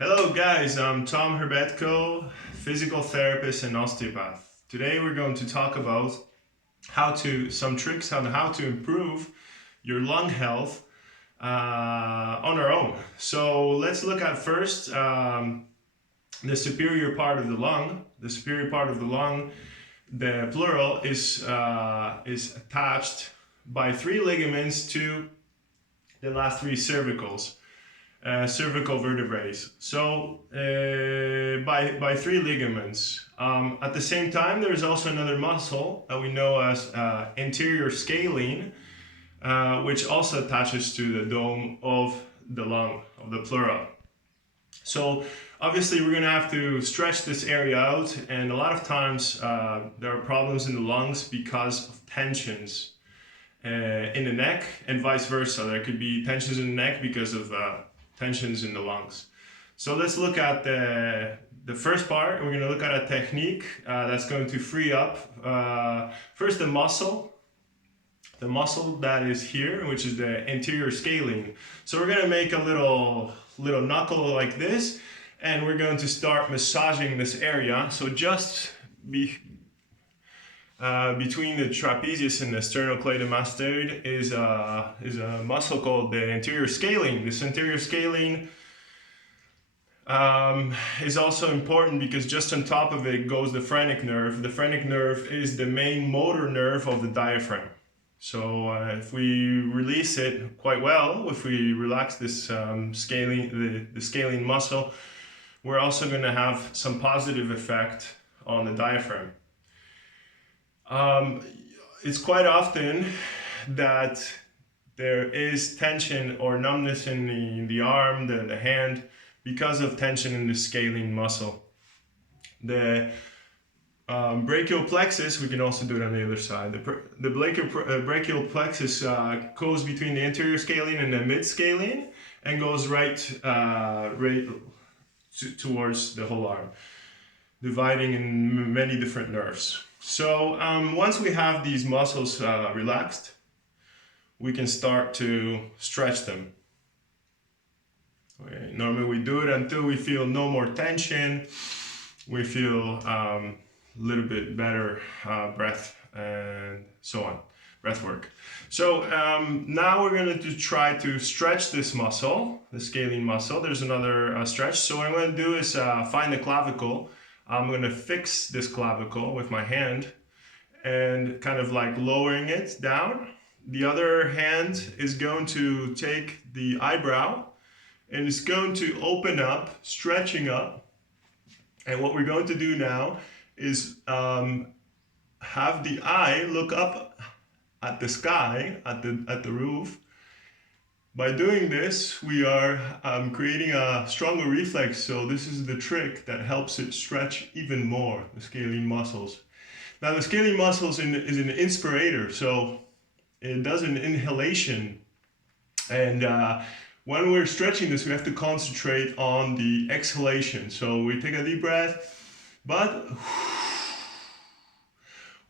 Hello guys, I'm Tom Herbetko, physical therapist and osteopath. Today we're going to talk about some tricks on how to improve your lung health on our own. So let's look at first the superior part of the lung. The superior part of the lung, the plural, is attached by three ligaments to the last three cervical vertebrae. So by three ligaments. At the same time, there's also another muscle that we know as anterior scalene, which also attaches to the dome of the lung, of the pleura. So obviously we're going to have to stretch this area out, and a lot of times there are problems in the lungs because of tensions in the neck and vice versa. There could be tensions in the neck because of tensions in the lungs. So let's look at the first part. We're going to look at a technique that's going to free up first the muscle that is here, which is the anterior scalene. So we're going to make a little knuckle like this, and we're going to start massaging this area. So just between the trapezius and the sternocleidomastoid is a muscle called the anterior scalene. This anterior scalene is also important because just on top of it goes the phrenic nerve. The phrenic nerve is the main motor nerve of the diaphragm. So if we release it quite well, if we relax this scalene, the scalene muscle, we're also going to have some positive effect on the diaphragm. It's quite often that there is tension or numbness in the arm, the hand, because of tension in the scalene muscle. The brachial plexus, we can also do it on the other side. The brachial plexus goes between the anterior scalene and the mid scalene and goes right towards the whole arm, dividing in many different nerves. So once we have these muscles relaxed, we can start to stretch them. Okay. Normally we do it until we feel no more tension, we feel a little bit better breath and so on, breath work. So now we're going to try to stretch this muscle, the scalene muscle. There's another stretch. So what I'm going to do is find the clavicle. I'm going to fix this clavicle with my hand and kind of like lowering it down. The other hand is going to take the eyebrow and it's going to open up, stretching up. And what we're going to do now is have the eye look up at the sky, at the roof. By doing this, we are creating a stronger reflex. So this is the trick that helps it stretch even more, the scalene muscles. Now the scalene muscles is an inspirator, so it does an inhalation. And when we're stretching this, we have to concentrate on the exhalation. So we take a deep breath, but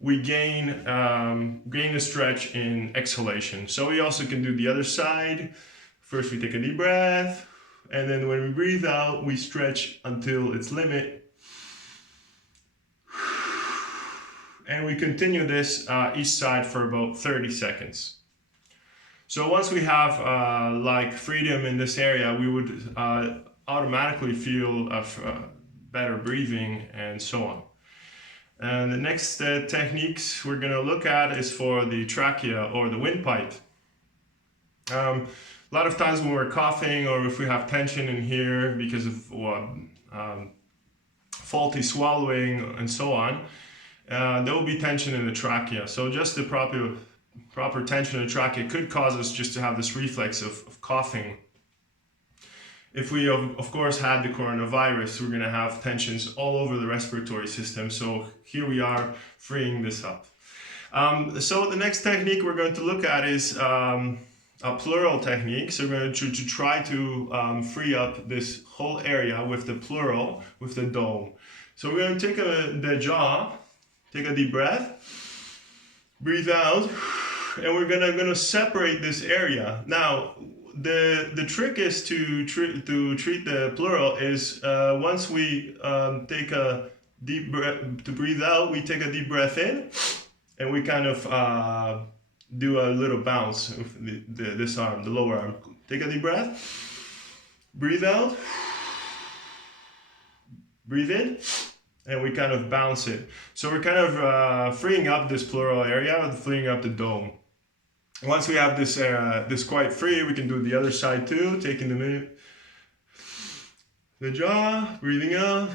we gain a stretch in exhalation. So we also can do the other side. First we take a deep breath, and then when we breathe out, we stretch until its limit. And we continue this each side for about 30 seconds. So once we have like freedom in this area, we would automatically feel better breathing and so on. And the next techniques we're going to look at is for the trachea or the windpipe. A lot of times when we're coughing or if we have tension in here because of faulty swallowing and so on, there will be tension in the trachea. So just the proper tension in the trachea could cause us just to have this reflex of coughing. If we, of course, had the coronavirus, we're going to have tensions all over the respiratory system. So here we are freeing this up. So the next technique we're going to look at is a pleural technique. So we're going to try to free up this whole area with the pleural, with the dome. So we're going to take the jaw, take a deep breath, breathe out, and we're going to separate this area. Now, the trick is to treat the pleural is once we take a deep breath to breathe out, we take a deep breath in, and we kind of do a little bounce with this arm, the lower arm. Take a deep breath, breathe out, breathe in, and we kind of bounce it. So we're kind of freeing up this pleural area, freeing up the dome. Once we have this this quite free, we can do the other side too, taking the jaw, breathing out,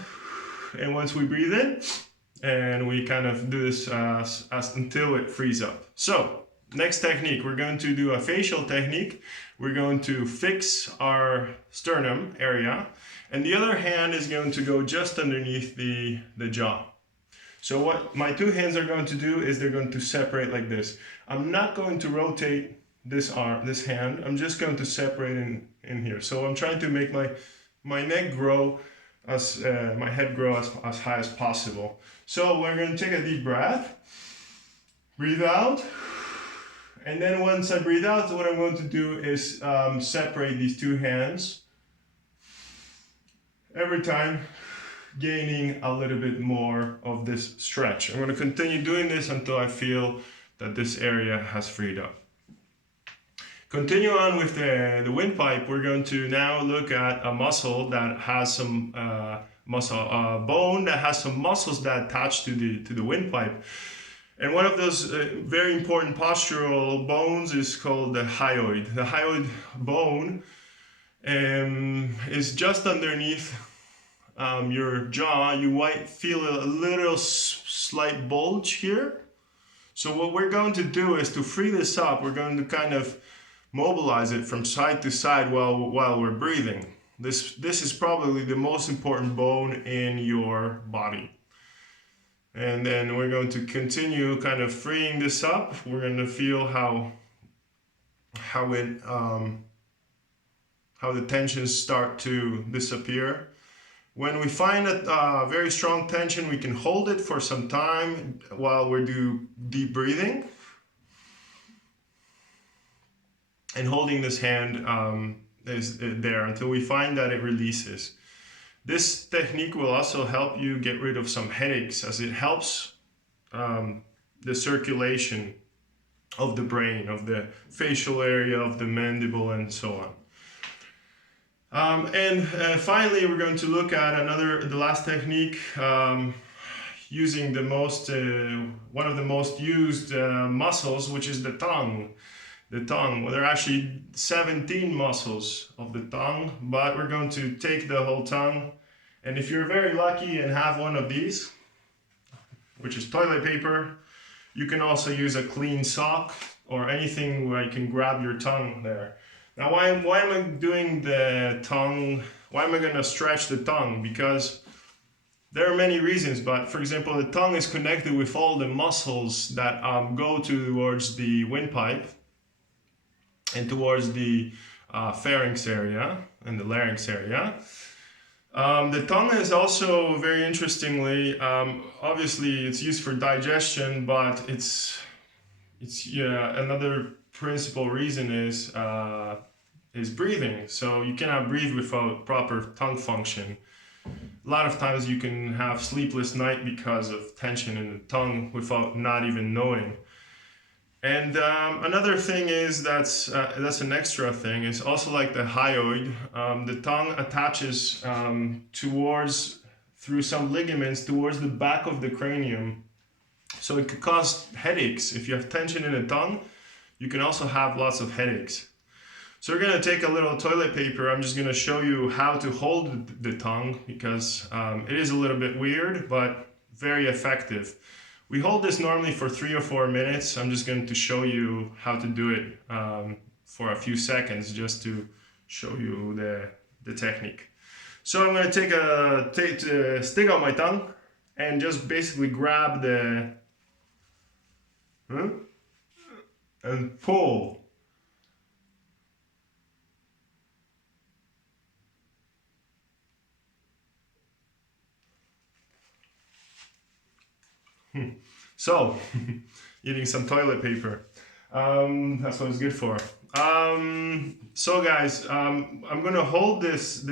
and once we breathe in, and we kind of do this until it frees up. So next technique, we're going to do a facial technique. We're going to fix our sternum area, and the other hand is going to go just underneath the jaw. So what my two hands are going to do is they're going to separate like this. I'm not going to rotate this hand. I'm just going to separate in here. So I'm trying to make my neck grow my head grow as high as possible. So we're going to take a deep breath, breathe out, and then once I breathe out, what I'm going to do is separate these two hands every time, gaining a little bit more of this stretch. I'm going to continue doing this until I feel that this area has freed up. Continue on with the windpipe. We're going to now look at a muscle that has some bone that has some muscles that attach to the windpipe. And one of those very important postural bones is called the hyoid. The hyoid bone is just underneath your jaw. You might feel a little slight bulge here. So what we're going to do is to free this up, we're going to kind of mobilize it from side to side while we're breathing. This is probably the most important bone in your body. And then we're going to continue kind of freeing this up. We're going to feel how the tensions start to disappear. When we find a very strong tension, we can hold it for some time while we do deep breathing. And holding this hand is there until we find that it releases. This technique will also help you get rid of some headaches, as it helps the circulation of the brain, of the facial area, of the mandible, and so on. Finally, we're going to look at the last technique, using one of the most used muscles, which is the tongue. The tongue. Well, there are actually 17 muscles of the tongue, but we're going to take the whole tongue. And if you're very lucky and have one of these, which is toilet paper, you can also use a clean sock or anything where you can grab your tongue there. Now, why am I doing the tongue? Why am I going to stretch the tongue? Because there are many reasons, but for example, the tongue is connected with all the muscles that go towards the windpipe and towards the pharynx area and the larynx area. The tongue is also very interestingly, obviously it's used for digestion, but another principal reason is breathing. So you cannot breathe without proper tongue function. A lot of times you can have sleepless night because of tension in the tongue without not even knowing. And another thing is that's an extra thing. It's also like the hyoid. The tongue attaches through some ligaments towards the back of the cranium. So it could cause headaches. If you have tension in the tongue, you can also have lots of headaches. So we're going to take a little toilet paper. I'm just going to show you how to hold the tongue, because it is a little bit weird, but very effective. We hold this normally for 3 or 4 minutes. I'm just going to show you how to do it for a few seconds, just to show you the technique. So I'm going to stick out my tongue and just basically grab and pull. So, eating some toilet paper. That's what it's good for. So guys, I'm gonna hold this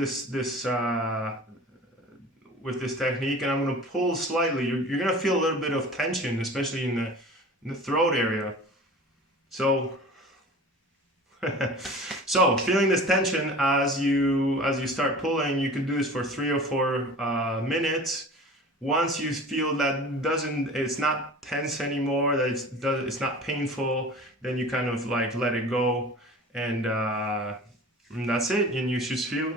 with this technique, and I'm gonna pull slightly. You're gonna feel a little bit of tension, especially in the throat area. So, so feeling this tension as you start pulling, you can do this for 3 or 4 minutes. Once you feel that it's not tense anymore, that it's not painful, then you kind of like let it go, and that's it. And you should feel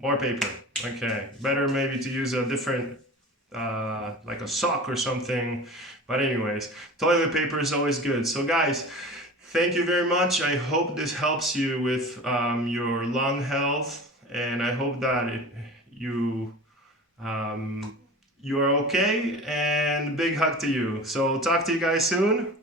more paper. Okay, better maybe to use a different, like a sock or something. But anyways, toilet paper is always good. So guys, thank you very much. I hope this helps you with your lung health, and I hope that you are okay. And big hug to you. So talk to you guys soon.